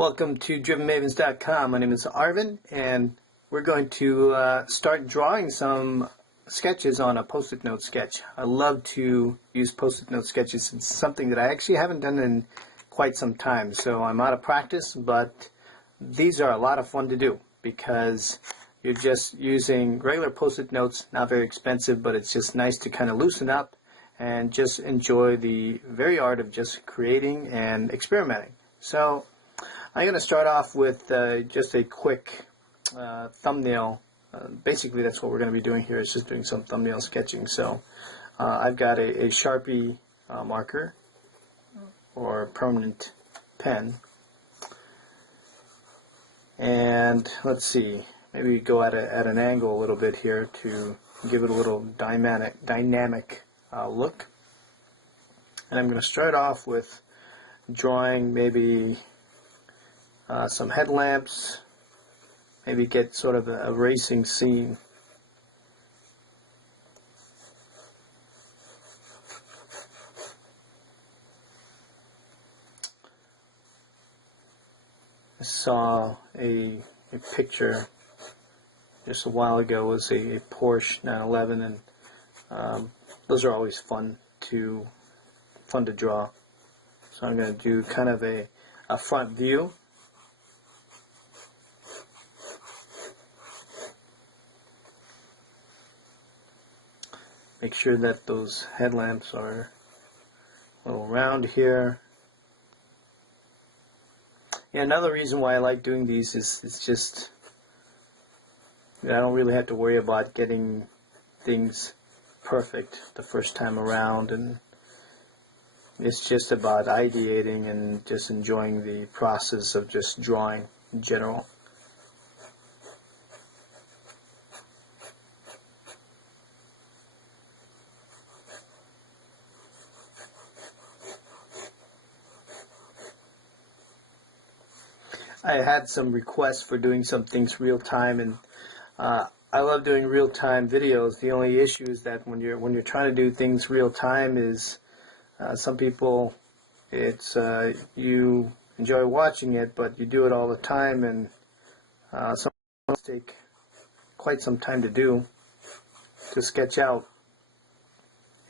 Welcome to drivenmavens.com. My name is Arvin, and we're going to start drawing some sketches on a post-it note sketch. I love to use post-it note sketches. It's something that I actually haven't done in quite some time, so I'm out of practice, but these are a lot of fun to do because you're just using regular post-it notes, not very expensive, but it's just nice to kind of loosen up and just enjoy the very art of just creating and experimenting. So I'm going to start off with just a quick thumbnail. Basically, that's what we're going to be doing here, is just doing some thumbnail sketching. So I've got a Sharpie marker or permanent pen. And let's see, maybe go at an angle a little bit here to give it a little dynamic look. And I'm going to start off with drawing maybe some headlamps, maybe get sort of a racing scene. I saw a picture just a while ago. It was a Porsche 911, and those are always fun to draw. So I'm going to do kind of a front view. Make sure that those headlamps are a little round here. Yeah, another reason why I like doing these is it's just I don't really have to worry about getting things perfect the first time around, and it's just about ideating and just enjoying the process of just drawing in general. I had some requests for doing some things real time, and I love doing real time videos. The only issue is that when you're trying to do things real time is some people you enjoy watching it, but you do it all the time, and some take quite some time to sketch out,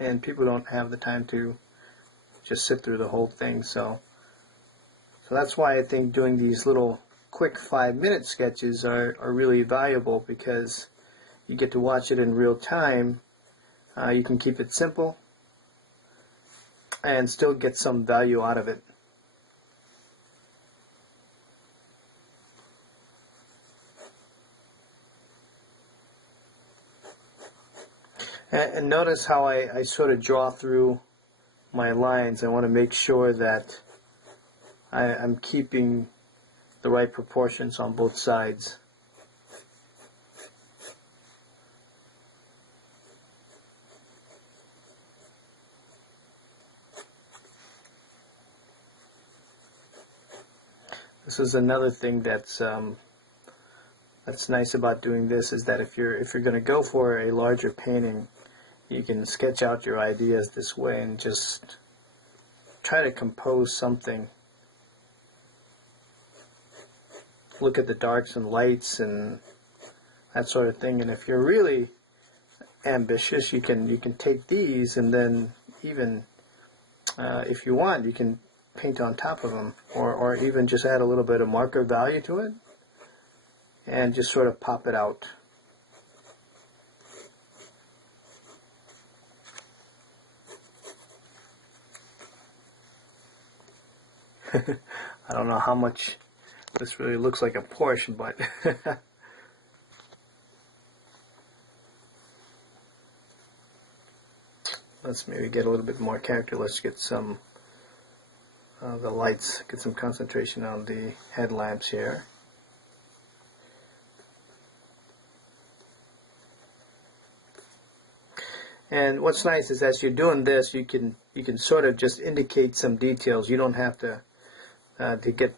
and people don't have the time to just sit through the whole thing. So that's why I think doing these little quick 5-minute sketches are really valuable, because you get to watch it in real time. You can keep it simple and still get some value out of it. And notice how I sort of draw through my lines. I want to make sure that I'm keeping the right proportions on both sides. This is another thing that's nice about doing this, is that if you're going to go for a larger painting, you can sketch out your ideas this way and just try to compose something. Look at the darks and lights and that sort of thing. And if you're really ambitious, you can take these, and then even if you want, you can paint on top of them, or even just add a little bit of marker value to it and just sort of pop it out. I don't know how much this really looks like a Porsche, but let's maybe get a little bit more character. Let's get some the lights, get some concentration on the headlamps here. And what's nice is, as you're doing this, you can sort of just indicate some details. You don't have to get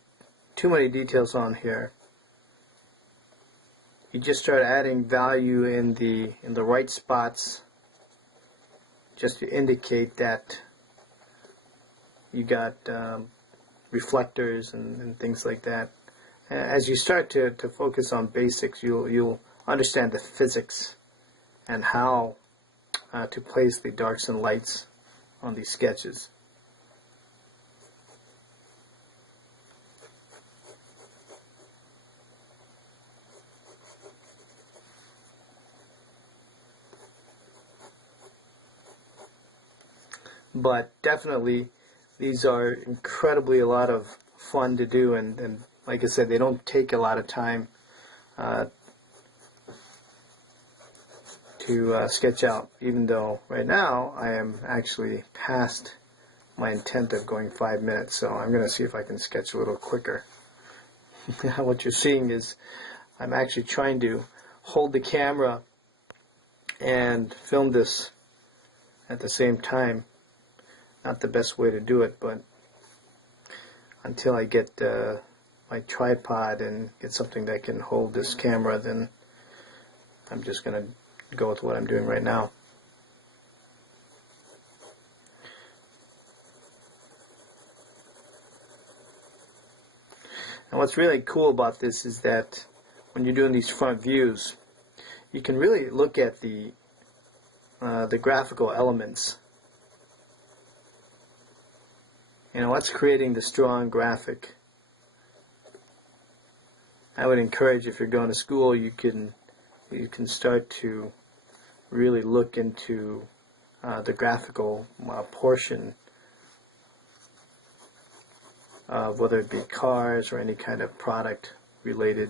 too many details on here. You just start adding value in the right spots, just to indicate that you got reflectors and things like that. As you start to focus on basics, you'll understand the physics and how to place the darks and lights on these sketches. But definitely these are incredibly a lot of fun to do, and like I said, they don't take a lot of time to sketch out, even though right now I am actually past my intent of going 5 minutes, so I'm going to see if I can sketch a little quicker. What you're seeing is I'm actually trying to hold the camera and film this at the same time. Not the best way to do it, but until I get my tripod and get something that can hold this camera, then I'm just going to go with what I'm doing right now. And what's really cool about this is that when you're doing these front views, you can really look at the graphical elements. You know, what's creating the strong graphic. I would encourage, if you're going to school, you can start to really look into the graphical portion of whether it be cars or any kind of product related.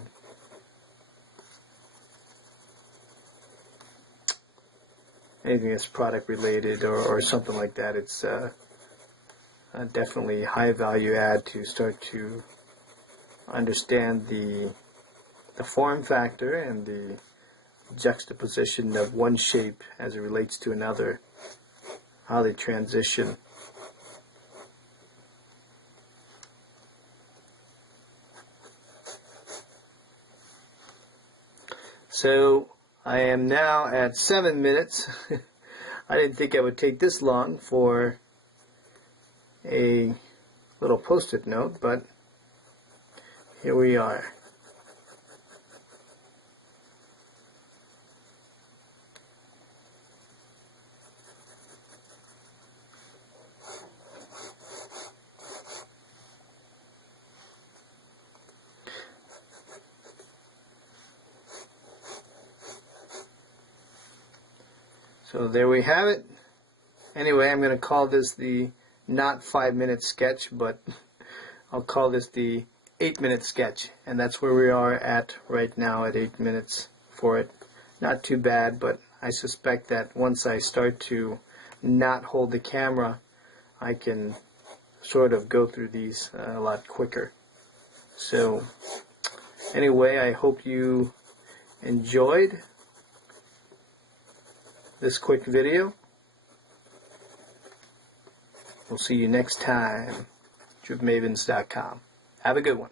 Anything that's product related or something like that. It's definitely high value add to start to understand the form factor and the juxtaposition of one shape as it relates to another, how they transition. So I am now at 7 minutes. I didn't think I would take this long for a little post-it note, but here we are. So there we have it. Anyway, I'm going to call this the not 5-minute sketch, but I'll call this the 8-minute sketch, and that's where we are at right now, at 8 minutes for it. Not too bad, but I suspect that once I start to not hold the camera, I can sort of go through these a lot quicker. So anyway, I hope you enjoyed this quick video. We'll see you next time. TruthMavens.com. Have a good one.